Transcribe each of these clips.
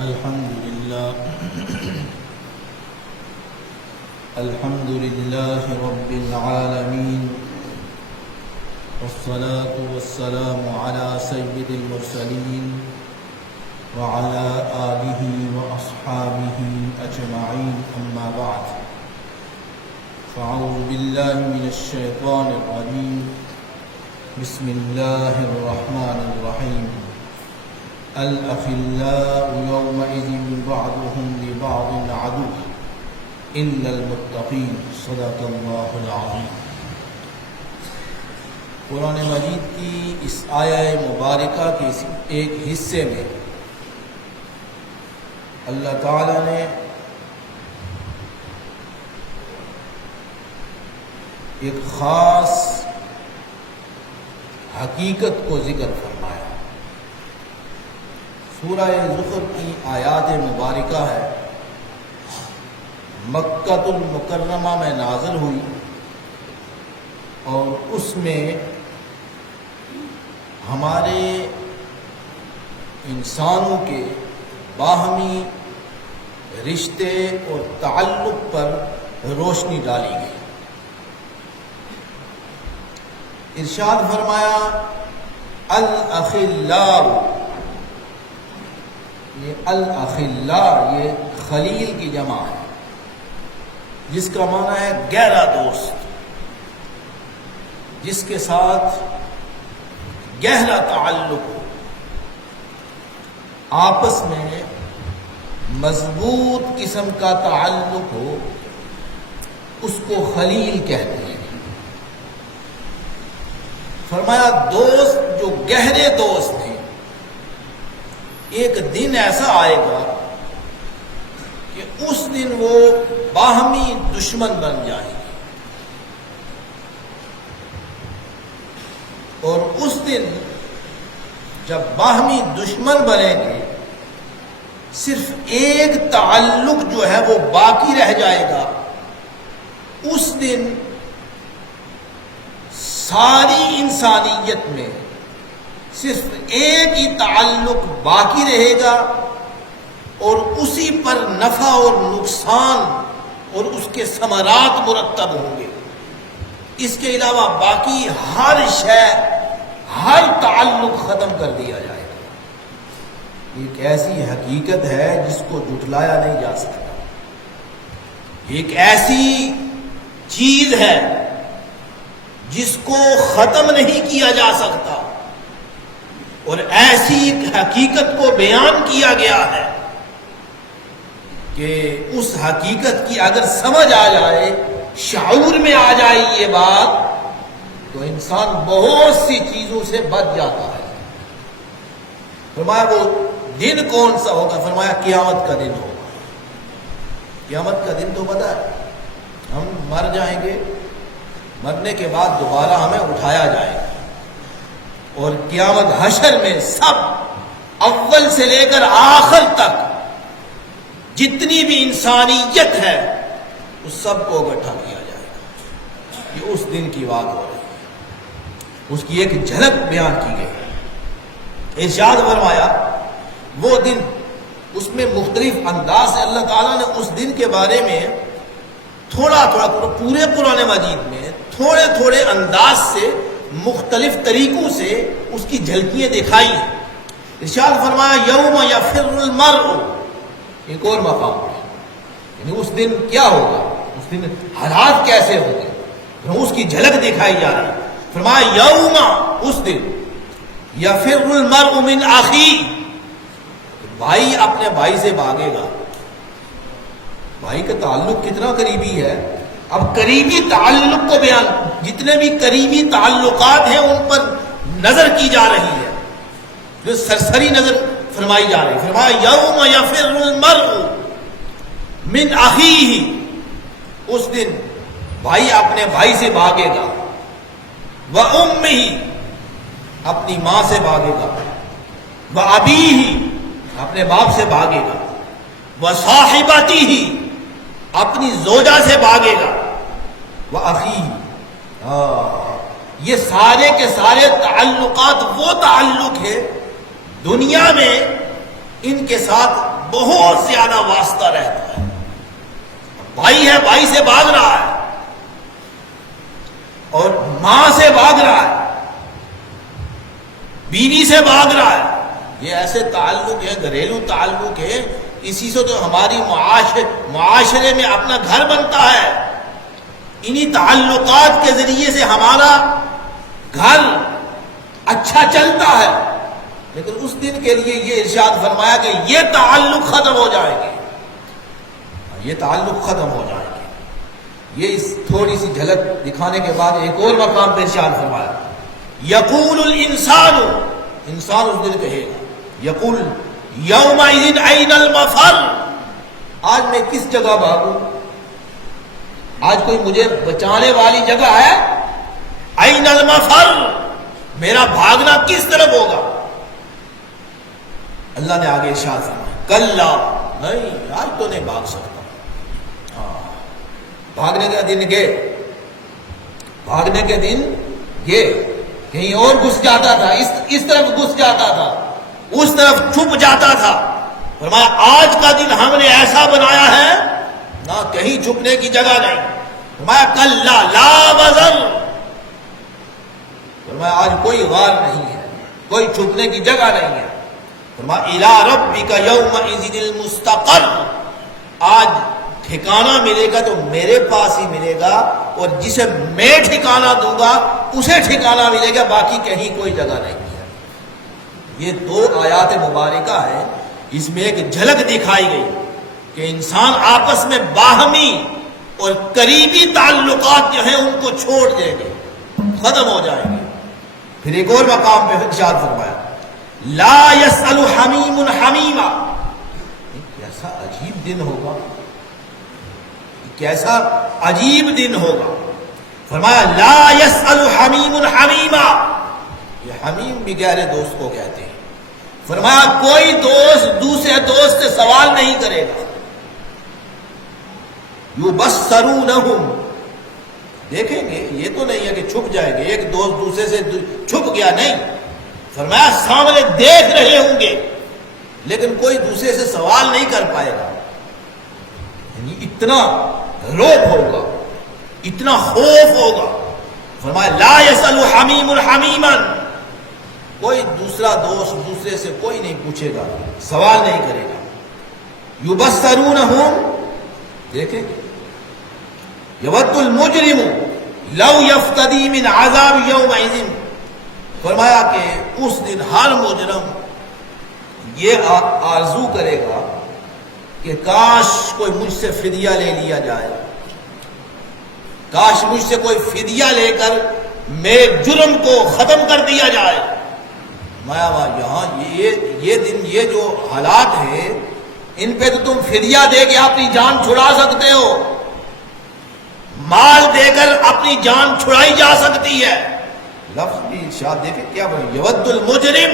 الحمد لله رب العالمين، والصلاة والسلام على سيد المرسلين وعلى آله وأصحابه أجمعين، أما بعد، فأعوذ بالله من الشيطان الرجيم، بسم الله الرحمن الرحيم. الأخلاء يومئذ بعضهم لبعض عدو إلا المتقين، صدق الله العظيم. قرآن مجید کی اس آیہ مبارکہ کے ایک حصے میں اللہ تعالی نے ایک خاص حقیقت کو ذکر فرمایا. سورہ زخرف کی آیات مبارکہ ہے، مکہ المکرمہ میں نازل ہوئی، اور اس میں ہمارے انسانوں کے باہمی رشتے اور تعلق پر روشنی ڈالی گئی. ارشاد فرمایا الاخلاء، یہ الاخلاء یہ خلیل کی جمع ہے، جس کا معنی ہے گہرا دوست، جس کے ساتھ گہرا تعلق ہو، آپس میں مضبوط قسم کا تعلق ہو، اس کو خلیل کہتے ہیں. فرمایا دوست جو گہرے دوست ہیں، ایک دن ایسا آئے گا کہ اس دن وہ باہمی دشمن بن جائیں گے، اور اس دن جب باہمی دشمن بنیں گے، صرف ایک تعلق جو ہے وہ باقی رہ جائے گا. اس دن ساری انسانیت میں صرف ایک ہی تعلق باقی رہے گا، اور اسی پر نفع اور نقصان اور اس کے ثمرات مرتب ہوں گے. اس کے علاوہ باقی ہر شے، ہر تعلق ختم کر دیا جائے گا. ایک ایسی حقیقت ہے جس کو جھٹلایا نہیں جا سکتا. ایک ایسی چیز ہے جس کو ختم نہیں کیا جا سکتا، اور ایسی حقیقت کو بیان کیا گیا ہے کہ اس حقیقت کی اگر سمجھ آ جائے، شعور میں آ جائے یہ بات، تو انسان بہت سی چیزوں سے بچ جاتا ہے. فرمایا وہ دن کون سا ہوگا؟ فرمایا قیامت کا دن ہوگا. قیامت کا دن تو پتہ ہے، ہم مر جائیں گے، مرنے کے بعد دوبارہ ہمیں اٹھایا جائے گا، اور قیامت حشر میں سب اول سے لے کر آخر تک جتنی بھی انسانیت ہے اس سب کو اکٹھا کیا جائے گا. یہ اس دن کی بات ہو رہی ہے، اس کی ایک جھلک بیان کی گئی. ارشاد فرمایا وہ دن، اس میں مختلف انداز سے اللہ تعالیٰ نے اس دن کے بارے میں تھوڑا تھوڑا پورے قرآن مجید میں تھوڑے تھوڑے انداز سے مختلف طریقوں سے اس کی جھلکیاں دکھائی ہیں. ارشاد فرمایا یوم یفر المرء، ایک اور مقام ہے، یعنی اس دن کیا ہوگا، اس دن حالات کیسے ہوں گے، اس کی جھلک دکھائی جا رہی ہے. فرمایا یوم، اس دن، یفر المرء من اخیہ، بھائی اپنے بھائی سے بھاگے گا. بھائی کا تعلق کتنا قریبی ہے. اب قریبی تعلق کو بیان، جتنے بھی قریبی تعلقات ہیں ان پر نظر کی جا رہی ہے، جو سرسری نظر فرمائی جا رہی ہے. فرمایا یوم یفر المرء من اخیہ، اس دن بھائی اپنے بھائی سے بھاگے گا، وامہ، اپنی ماں سے بھاگے گا، وابیہ، اپنے باپ سے بھاگے گا، وصاحبتہ، اپنی زوجہ سے بھاگے گا، وأخیہ. یہ سارے کے سارے تعلقات وہ تعلق ہے دنیا میں ان کے ساتھ بہت زیادہ واسطہ رہتا ہے. بھائی ہے، بھائی سے بھاگ رہا ہے، اور ماں سے بھاگ رہا ہے، بیوی سے بھاگ رہا ہے. یہ ایسے تعلق ہے، گھریلو تعلق ہے، اسی سے تو ہماری معاشرے میں اپنا گھر بنتا ہے. انہی تعلقات کے ذریعے سے ہمارا گھر اچھا چلتا ہے. لیکن اس دن کے لیے یہ ارشاد فرمایا کہ یہ تعلق ختم ہو جائیں گے، یہ تعلق ختم ہو جائیں گے. یہ اس تھوڑی سی جھلک دکھانے کے بعد ایک اور مقام پہ ارشاد فرمایا، یقول الانسان، انسان اس دن کہے گا، یقول یومئذ این المفر، آج میں کس جگہ بھاگوں؟ آج کوئی مجھے بچانے والی جگہ ہے؟ این المفر، میرا بھاگنا کس طرف ہوگا؟ اللہ نے آگے ارشاد فرمایا، کلا، نہیں آج تو نہیں بھاگ سکتا. بھاگنے کے دن گئے، بھاگنے کے دن گئے، کہیں اور گھس جاتا تھا، اس طرف گھس جاتا تھا، اس طرف چھپ جاتا تھا. فرمایا آج کا دن ہم نے ایسا بنایا ہے نہ کہیں چھپنے کی جگہ نہیں. فرمایا کلا لا وزر، فرمایا آج کوئی غار نہیں ہے، کوئی چھپنے کی جگہ نہیں ہے. فرمایا الی ربک یومئذ المستقر، آج ٹھکانہ ملے گا تو میرے پاس ہی ملے گا، اور جسے میں ٹھکانہ دوں گا اسے ٹھکانہ ملے گا، باقی کہیں کوئی جگہ نہیں ہے. یہ دو آیات مبارکہ ہیں، اس میں ایک جھلک دکھائی گئی کہ انسان آپس میں باہمی اور قریبی تعلقات جو ہیں ان کو چھوڑ دیں گے، ختم ہو جائیں گے. پھر ایک اور مقام پہ ارشاد فرمایا، لا يسأل حمیم حمیما، کیسا عجیب دن ہوگا، کیسا عجیب دن ہوگا. فرمایا لا يسأل حمیم حمیما، یہ حمیم بھی گہرے دوست کو کہتے ہیں. فرمایا کوئی دوست دوسرے دوست سے سوال نہیں کرے گا. یبصرونہم، دیکھیں گے، یہ تو نہیں ہے کہ چھپ جائیں گے، ایک دوست دوسرے سے چھپ گیا، نہیں. فرمایا سامنے دیکھ رہے ہوں گے لیکن کوئی دوسرے سے سوال نہیں کر پائے گا. یعنی اتنا رعب ہوگا، اتنا خوف ہوگا. فرمایا لا يسأل حمیم حمیما، کوئی دوسرا دوست دوسرے سے کوئی نہیں پوچھے گا، سوال نہیں کرے گا. یبصرونہم، دیکھیں گے. یود المجرم لو یفتدی من عذاب یومئذ، فرمایا کہ اس دن ہر مجرم یہ آرزو کرے گا کہ کاش کوئی مجھ سے فدیہ لے لیا جائے، کاش مجھ سے کوئی فدیہ لے کر میرے جرم کو ختم کر دیا جائے. مایا یہاں یہ دن، یہ جو حالات ہیں ان پہ تو تم فدیہ دے کے اپنی جان چھڑا سکتے ہو، مال دے کر اپنی جان چھڑائی جا سکتی ہے. لفظ بھی ارشاد دیکھیں کیا بنے، یود المجرم،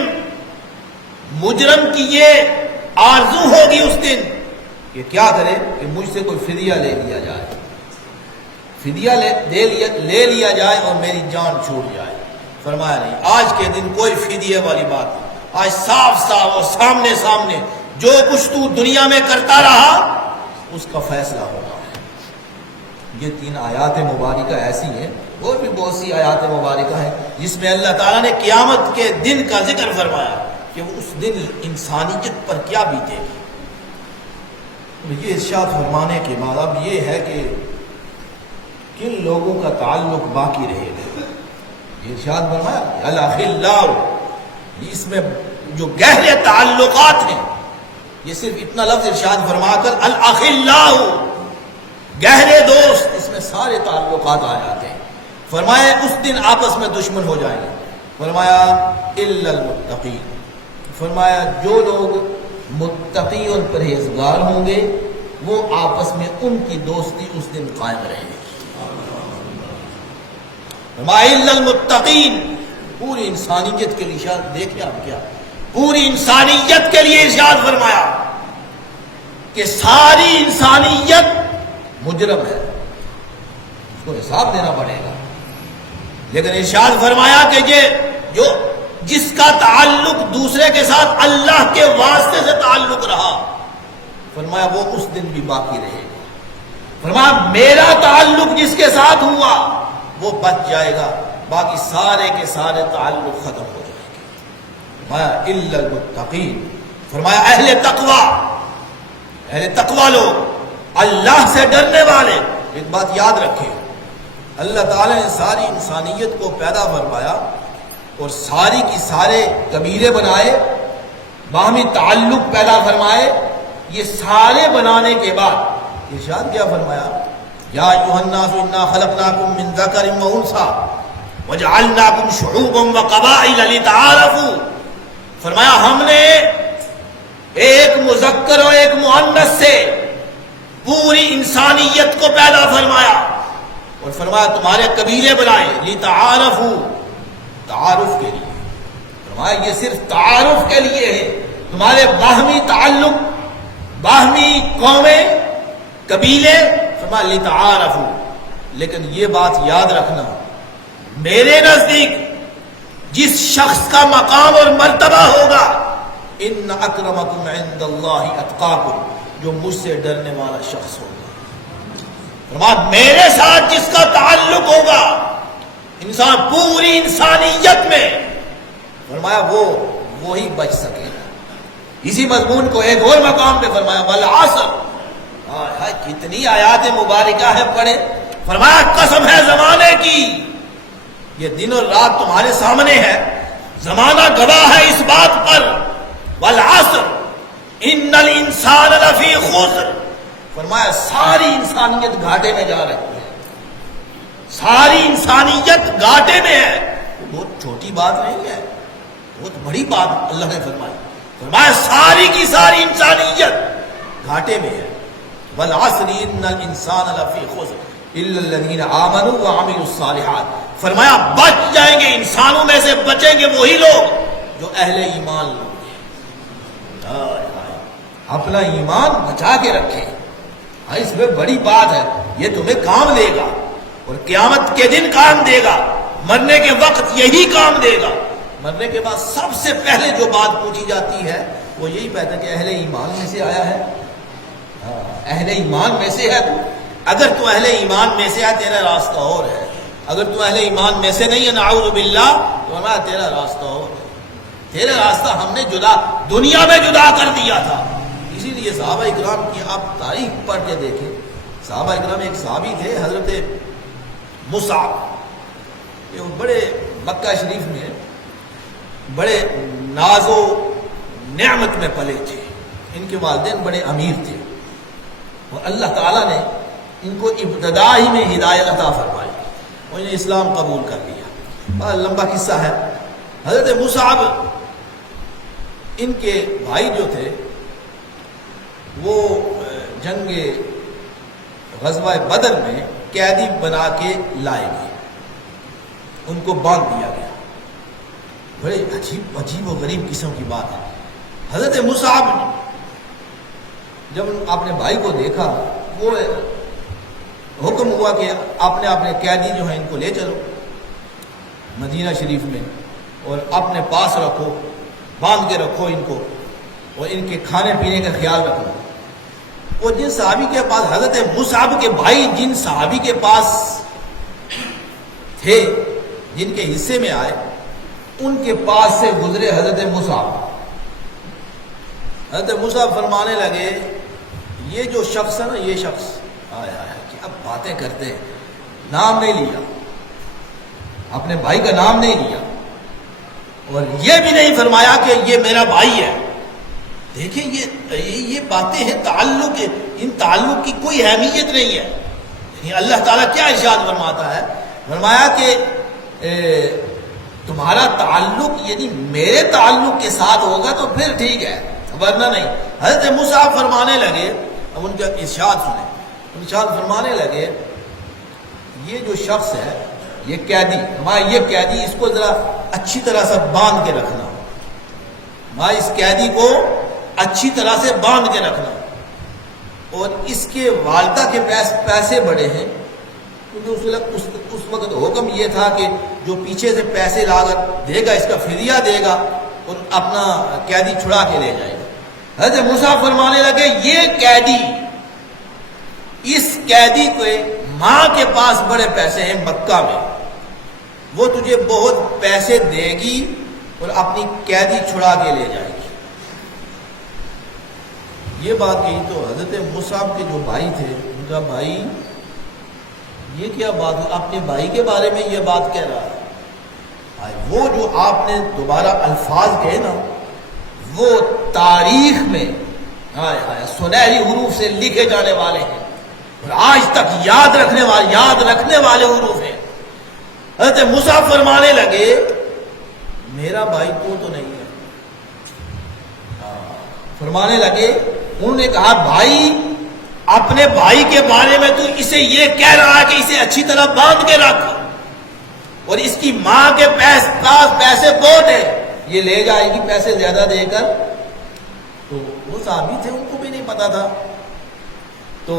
مجرم کی یہ آرزو ہوگی اس دن کہ کیا کرے کہ مجھ سے کوئی فدیہ لے لیا جائے، فدیہ لے لیا جائے اور میری جان چھوٹ جائے. فرمایا نہیں، آج کے دن کوئی فدیہ والی بات نہیں. آج صاف صاف اور سامنے سامنے جو کچھ تو دنیا میں کرتا رہا اس کا فیصلہ ہوگا. یہ تین آیات مبارکہ ایسی ہیں، اور بھی بہت سی آیات مبارکہ ہیں جس میں اللہ تعالیٰ نے قیامت کے دن کا ذکر فرمایا کہ اس دن انسانیت پر کیا بیتے گی. یہ ارشاد فرمانے کے بعد اب یہ ہے کہ کن لوگوں کا تعلق باقی رہے گا. یہ ارشاد فرمایا الاخلاء، اس میں جو گہرے تعلقات ہیں، یہ صرف اتنا لفظ ارشاد فرما کر الاخلاء، گہرے دوست، اس میں سارے تعلقات آ جاتے ہیں. فرمایا اس دن آپس میں دشمن ہو جائیں گے. فرمایا الا المتقین، فرمایا جو لوگ متقی اور پرہیزگار ہوں گے وہ آپس میں ان کی دوستی اس دن قائم رہے گی. فرمایا الا المتقین، پوری انسانیت کے لیے ارشاد. دیکھیں آپ کیا، پوری انسانیت کے لیے ارشاد فرمایا کہ ساری انسانیت مجرم ہے، اس کو حساب دینا پڑے گا. لیکن ارشاد فرمایا کہ یہ جو جس کا تعلق دوسرے کے ساتھ اللہ کے واسطے سے تعلق رہا، فرمایا وہ اس دن بھی باقی رہے گا. فرمایا میرا تعلق جس کے ساتھ ہوا وہ بچ جائے گا، باقی سارے کے سارے تعلق ختم ہو جائیں گے. فرمایا الا المتقین، فرمایا اہل تقوی لوگ، اللہ سے ڈرنے والے. ایک بات یاد رکھیں، اللہ تعالیٰ نے ساری انسانیت کو پیدا فرمایا اور ساری کی سارے قبیلے بنائے، باہمی تعلق پیدا فرمائے. یہ سارے بنانے کے بعد ارشاد کیا فرمایا؟ یا ایھا الناس انا خلقناکم من ذکر و انثی وجعلناکم شعوبا وقبائل لتعارفوا. فرمایا ہم نے ایک مذکر اور ایک مؤنث سے پوری انسانیت کو پیدا فرمایا اور فرمایا تمہارے قبیلے بنائے، لتعارفوا، تعارف کے لیے. فرمایا یہ صرف تعارف کے لیے ہے، تمہارے باہمی تعلق، باہمی قومیں، قبیلے. فرمایا لتعارفوا. لیکن یہ بات یاد رکھنا، میرے نزدیک جس شخص کا مقام اور مرتبہ ہوگا، ان اکرمکم عند اللہ اتقاکم، جو مجھ سے ڈرنے والا شخص ہوگا. فرمایا میرے ساتھ جس کا تعلق ہوگا، انسان پوری انسانیت میں، فرمایا وہی بچ سکے گا. اسی مضمون کو ایک اور مقام پہ فرمایا والعصر. کتنی آیات مبارکہ ہے پڑھے. فرمایا قسم ہے زمانے کی، یہ دن اور رات تمہارے سامنے ہے، زمانہ گواہ ہے اس بات پر. والعصر ان الانسان لفی خسر. فرمایا ساری انسانیت گھاٹے میں جا رہی ہے، ساری انسانیت گھاٹے میں ہے. بہت چھوٹی بات نہیں ہے، بہت بڑی بات اللہ نے فرمائی. فرمایا ساری کی ساری انسانیت گھاٹے میں ہے. والعصر ان الانسان لفی خسر الا الذین آمنوا وعملوا الصالحات. فرمایا بچ جائیں گے، انسانوں میں سے بچیں گے وہی لوگ جو اہل ایمان لوگ ہیں. اپنا ایمان بچا کے رکھیں، اس میں بڑی بات ہے. یہ تمہیں کام دے گا اور قیامت کے دن کام دے گا، مرنے کے وقت یہی کام دے گا. مرنے کے بعد سب سے پہلے جو بات پوچھی جاتی ہے وہ یہی پہتا کہ اہل ایمان میں سے آیا ہے. اہل ایمان میں سے ہے تو. اگر تو اہل ایمان میں سے ہے تیرا راستہ اور ہے، اگر تو اہل ایمان میں سے نہیں ہے نعوذ باللہ تو تیرا راستہ اور ہے. تیرا راستہ ہم نے دنیا میں جدا کر دیا تھا. اسی لیے صحابہ اکرام کی آپ تاریخ پڑھ کے دیکھیں. صحابہ اکرام ایک صحابی تھے حضرت مصعب، یہ بڑے مکہ شریف میں بڑے ناز و نعمت میں پلے تھے. ان کے والدین بڑے امیر تھے اور اللہ تعالیٰ نے ان کو ابتدا ہی میں ہدایت عطا فرمائی اور انہیں اسلام قبول کر لیا. بڑا لمبا قصہ ہے. حضرت مصعب، ان کے بھائی جو تھے وہ جنگ غزوہ بدر میں قیدی بنا کے لائے گئے، ان کو باندھ دیا گیا. بڑے عجیب و غریب قسم کی بات ہے. حضرت مصعب جب اپنے بھائی کو دیکھا، وہ حکم ہوا کہ آپ نے اپنے قیدی جو ہیں ان کو لے چلو مدینہ شریف میں اور اپنے پاس رکھو، باندھ کے رکھو ان کو اور ان کے کھانے پینے کا خیال رکھو. وہ جن صحابی کے پاس، حضرت مصعب کے بھائی جن صحابی کے پاس تھے، جن کے حصے میں آئے، ان کے پاس سے گزرے حضرت مصعب. حضرت مصعب فرمانے لگے یہ جو شخص ہے نا، یہ شخص آیا ہے کہ اب باتیں کرتے ہیں، نام نہیں لیا، اپنے بھائی کا نام نہیں لیا اور یہ بھی نہیں فرمایا کہ یہ میرا بھائی ہے. دیکھیں یہ باتیں ہیں تعلق، ان تعلق کی کوئی اہمیت نہیں ہے. یعنی اللہ تعالیٰ کیا ارشاد فرماتا ہے؟ فرمایا کہ تمہارا تعلق یعنی میرے تعلق کے ساتھ ہوگا تو پھر ٹھیک ہے، ورنہ نہیں. حضرت مصعب فرمانے لگے، اب ان کا ارشاد سنیں. ارشاد فرمانے لگے یہ جو شخص ہے، یہ قیدی، ہمارا یہ قیدی، اس کو ذرا اچھی طرح سے باندھ کے رکھنا، ہمارا اس قیدی کو اچھی طرح سے باندھ کے رکھنا. اور اس کے والدہ کے پیسے بڑے ہیں، کیونکہ اس وقت حکم یہ تھا کہ جو پیچھے سے پیسے لا کر دے گا اس کا فدیہ دے گا اور اپنا قیدی چھڑا کے لے جائے گا. حضرت موسیٰ فرمانے لگے یہ قیدی، اس قیدی کے ماں کے پاس بڑے پیسے ہیں مکہ میں، وہ تجھے بہت پیسے دے گی اور اپنی قیدی چھڑا کے لے جائے گی۔ یہ بات کہی تو حضرت موسیٰ کے جو بھائی تھے ان کا بھائی یہ کیا بات ہے، اپنے بھائی کے بارے میں یہ بات کہہ رہا ہے؟ وہ جو آپ نے دوبارہ الفاظ کہے نا، وہ تاریخ میں سنہری حروف سے لکھے جانے والے ہیں اور آج تک یاد رکھنے والے حروف ہیں۔ حضرت موسیٰ فرمانے لگے میرا بھائی تو نہیں ہے۔ فرمانے لگے، انہوں نے کہا بھائی، اپنے بھائی کے بارے میں تو اسے یہ کہہ رہا ہے کہ اسے اچھی طرح باندھ کے رکھ، اور اس کی ماں کے پاس پیسے بہت ہیں، یہ لے جائے گی پیسے زیادہ دے کر۔ تو وہ صحابی تھے، ان کو بھی نہیں پتا تھا۔ تو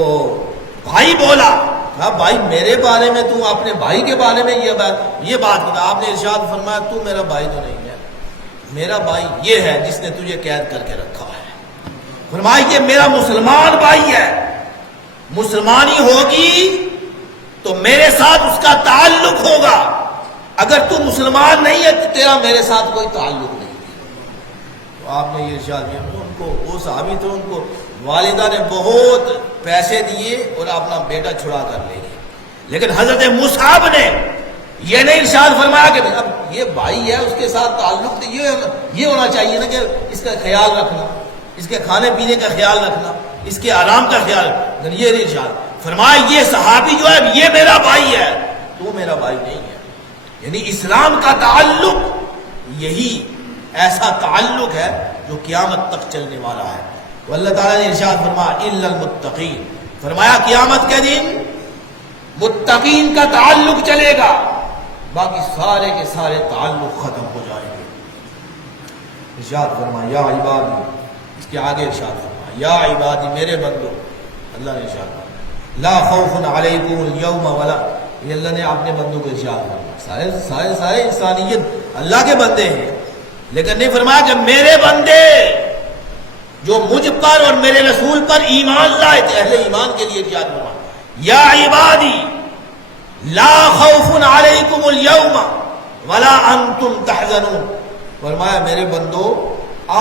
بھائی بولا، کہا بھائی میرے بارے میں تو اپنے بھائی کے بارے میں یہ بات بتا۔ آپ نے ارشاد فرمایا تو میرا بھائی تو نہیں ہے، میرا بھائی یہ ہے جس نے تجھے قید کر کے رکھا ہے۔ فرمایا یہ میرا مسلمان بھائی ہے، مسلمانی ہوگی تو میرے ساتھ اس کا تعلق ہوگا، اگر تو مسلمان نہیں ہے تو تیرا میرے ساتھ کوئی تعلق نہیں ہے۔ تو آپ نے یہ ارشاد کیا، ان کو وہ صحابی تھے، ان کو والدہ نے بہت پیسے دیے اور اپنا بیٹا چھڑا کر لے گئے، لیکن حضرت مصعب نے یہ نہیں ارشاد فرمایا کہ اب یہ بھائی ہے اس کے ساتھ تعلق یہ ہونا چاہیے نا کہ اس کا خیال رکھنا، اس کے کھانے پینے کا خیال رکھنا، اس کے آرام کا خیال رکھنا، یہ نہیں ارشاد فرمایا یہ صحابی جو ہے یہ میرا بھائی ہے، تو میرا بھائی نہیں ہے۔ یعنی اسلام کا تعلق یہی ایسا تعلق ہے جو قیامت تک چلنے والا ہے۔ تو اللہ تعالیٰ نے ارشاد فرمایا الا المتقین، فرمایا قیامت کے دن متقین کا تعلق چلے گا، باقی سارے کے سارے تعلق ختم ہو جائیں گے۔ ارشاد فرمایا یا عبادی، اس کے آگے ارشاد فرمایا یا عبادی میرے بندو، اللہ نے ارشاد فرمایا لا خوف علیکم اليوم ولا، یہ اللہ نے اپنے بندوں کو ارشاد فرمایا۔ سارے انسانیت اللہ کے بندے ہیں، لیکن نہیں فرمایا کہ میرے بندے جو مجھ پر اور میرے رسول پر ایمان لائے تھے، اہل ایمان کے لیے ارشاد فرمایا یا عبادی لا خوف علیکم اليوم ولا انتم تحزنون، فرمایا میرے بندو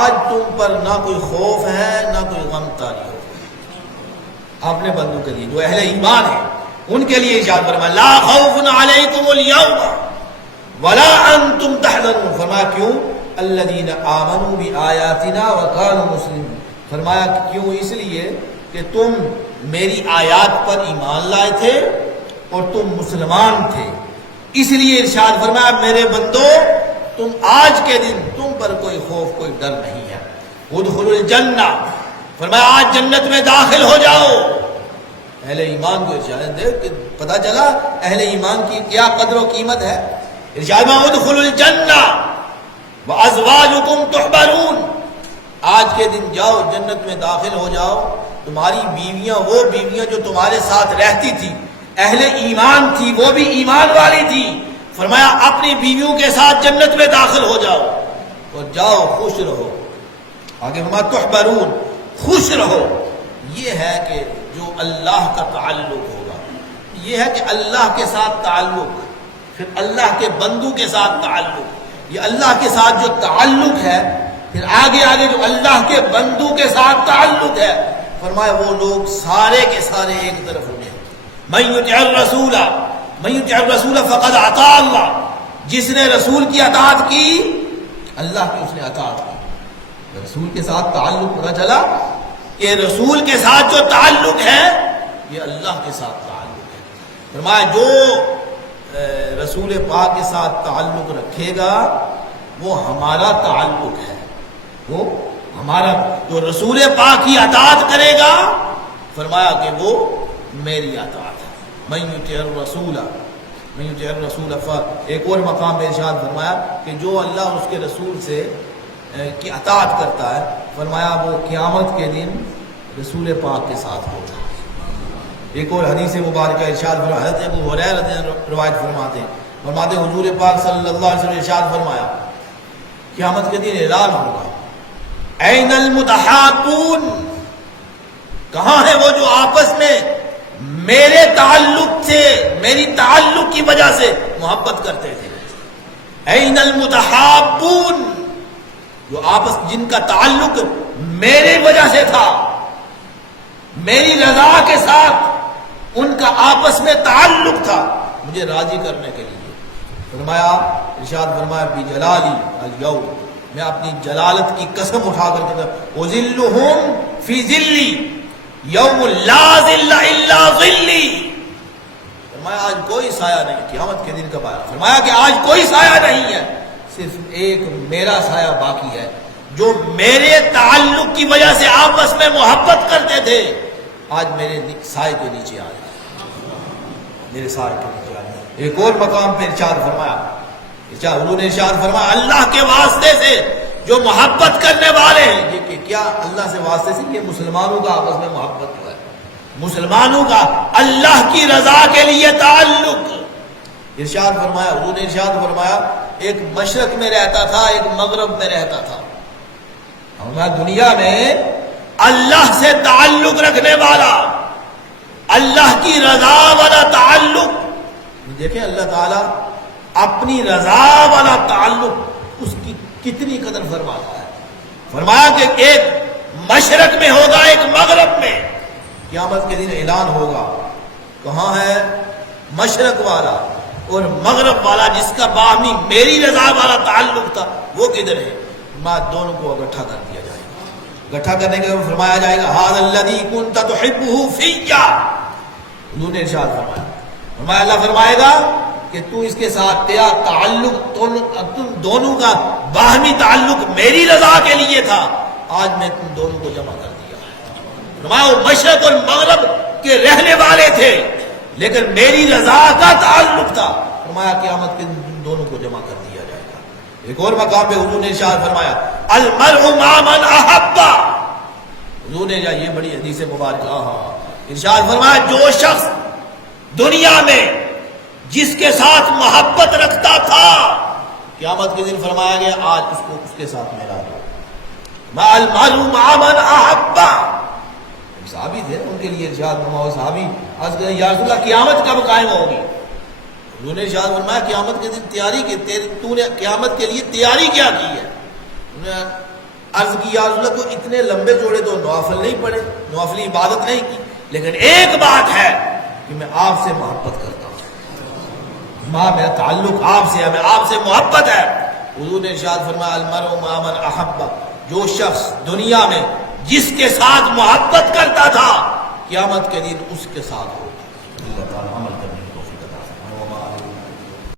آج تم پر نہ کوئی خوف ہے نہ کوئی غم طاری ہو۔ اپنے بندوں کے لیے جو اہل ایمان ہیں ان کے لیے ارشاد فرمایا لا خوف علیکم اليوم ولا انتم تحزنون، فرمایا کیوں؟ الذین آمنوا بآیاتنا وکانوا مسلمین، فرمایا کیوں؟ اس لیے کہ تم میری آیات پر ایمان لائے تھے اور تم مسلمان تھے، اس لیے ارشاد فرمایا میرے بندو تم آج کے دن تم پر کوئی خوف کوئی ڈر نہیں ہے۔ ادخلوا الجنہ، فرمایا آج جنت میں داخل ہو جاؤ۔ اہل ایمان کو ارشاد دے کہ پتہ چلا اہل ایمان کی کیا قدر و قیمت ہے۔ ارشاد میں ادخلوا الجنہ وازواجکم تحبرون، آج کے دن جاؤ جنت میں داخل ہو جاؤ، تمہاری بیویاں وہ بیویاں جو تمہارے ساتھ رہتی تھی اہل ایمان تھی، وہ بھی ایمان والی تھی، فرمایا اپنی بیویوں کے ساتھ جنت میں داخل ہو جاؤ اور جاؤ خوش رہو۔ آگے فرمایا تحبرون، خوش رہو۔ یہ ہے کہ جو اللہ کا تعلق ہوگا، یہ ہے کہ اللہ کے ساتھ تعلق، پھر اللہ کے بندوں کے ساتھ تعلق، یہ اللہ کے ساتھ جو تعلق ہے، پھر آگے جو اللہ کے بندوں کے ساتھ تعلق ہے، فرمایا وہ لوگ سارے کے سارے ایک طرف ہوں گے۔ من یطع الرسول فقد اطاع اللہ، جس نے رسول کی اطاعت کی اللہ کی اس نے اطاعت کی۔ رسول کے ساتھ تعلق پتہ چلا کہ رسول کے ساتھ جو تعلق ہے یہ اللہ کے ساتھ تعلق ہے۔ فرمایا جو رسول پاک کے ساتھ تعلق رکھے گا وہ ہمارا تعلق ہے، وہ ہمارا، جو رسول پاک کی اطاعت کرے گا فرمایا کہ وہ میری اطاعت ہے۔ من یطع الرسول ایک اور مقام میں ارشاد فرمایا کہ جو اللہ اس کے رسول سے کی اطاعت کرتا ہے، فرمایا وہ قیامت کے دن رسول پاک کے ساتھ ہوتا ہے۔ ایک اور حدیث مبارکہ ارشاد فرمایا، حضرت ابو ہریرہ روایت فرماتے حضور پاک صلی اللہ علیہ وسلم ارشاد فرمایا قیامت کے دن اعلان ہوگا این المتحابون، کہاں ہے وہ جو آپس میں میرے تعلق سے، میری تعلق کی وجہ سے محبت کرتے تھے؟ این المتحابون، جو آپس، جن کا تعلق میرے وجہ سے تھا، میری رضا کے ساتھ ان کا آپس میں تعلق تھا، مجھے راضی کرنے کے لیے۔ فرمایا، ارشاد فرمایا بجلالی الیوم، میں اپنی جلالت کی قسم اٹھا کر کہتا ہوں، اذلہم فی ذلی یوم لا ذل الا ذلی۔ فرمایا آج کوئی سایہ نہیں، قیامت کے دن کب آیا؟ فرمایا کہ آج کوئی سایہ نہیں ہے، صرف ایک میرا سایہ باقی ہے۔ جو میرے تعلق کی وجہ سے آپس میں محبت کرتے تھے، آج میرے سائے کے نیچے آ گئے، میرے سائے کے نیچے آ گئے۔ ایک اور مقام پہ ارشاد فرمایا، حضور نے ارشاد فرمایا اللہ کے واسطے سے جو محبت کرنے والے ہیں، یہ کہ کیا اللہ سے واسطے سے، یہ مسلمانوں کا آپس میں محبت ہے، مسلمانوں کا اللہ کی رضا کے لیے تعلق۔ ارشاد فرمایا، حضور نے ارشاد فرمایا ایک مشرق میں رہتا تھا، ایک مغرب میں رہتا تھا۔ ہمارا دنیا میں اللہ سے تعلق رکھنے والا، اللہ کی رضا والا تعلق، دیکھیں اللہ تعالیٰ اپنی رضا والا تعلق اس کی کتنی قدر فرماتا ہے۔ فرمایا کہ ایک مشرق میں ہوگا، ایک مغرب میں، قیامت کے دن اعلان ہوگا، کہاں ہے مشرق والا اور مغرب والا جس کا باہمی میری رضا والا تعلق تھا، وہ کدھر ہے؟ میں دونوں کو اکٹھا کر دیا جائے گا۔ اکٹھا کرنے کے بعد فرمایا جائے گا ھذا الذی کنت تحبہ فیّا، حضور نے ارشاد فرمایا، اللہ فرمائے گا کہ تو اس کے ساتھ تیرا تعلق، تم دونوں کا باہمی تعلق میری رضا کے لیے تھا، آج میں تم دونوں کو جمع کر دیا۔ فرمایا وہ مشرق اور مغرب کے رہنے والے تھے لیکن میری رضا کا تعلق تھا، فرمایا قیامت کے دن تم دونوں کو جمع کر دیا جائے گا۔ ایک اور مقام پہ حضور نے ارشاد فرمایا المرء مع من احب، حضور نے یہ بڑی حدیث مبارکہ ارشاد فرمایا جو شخص دنیا میں جس کے ساتھ محبت رکھتا تھا، قیامت کے دن فرمایا گیا آج اس کو اس کے ساتھ میرا مع المرء مع من احب۔ صحابی تھے، ان کے لیے ارشاد فرمایا، صحابی عرض کریں یا رسول اللہ قیامت کب قائم ہوگی؟ انہوں نے ارشاد فرمایا قیامت کے دن تیاری کی، تو نے قیامت کے لیے تیاری کیا کی ہے؟ انہوں نے عرض کی یا رسول اللہ کو اتنے لمبے چوڑے تو نوافل نہیں پڑھے، نوافلی عبادت نہیں کی، لیکن ایک بات ہے کہ میں آپ سے محبت کرتا ہوں، ماں میرا تعلق آپ سے ہے، میں آپ سے محبت ہے۔ حضور نے ارشاد فرمایا المرء مع من احب، جو شخص دنیا میں جس کے ساتھ محبت کرتا تھا، قیامت کے دن اس کے ساتھ ہوگا۔ اللہ تعالیٰ عمل کرنے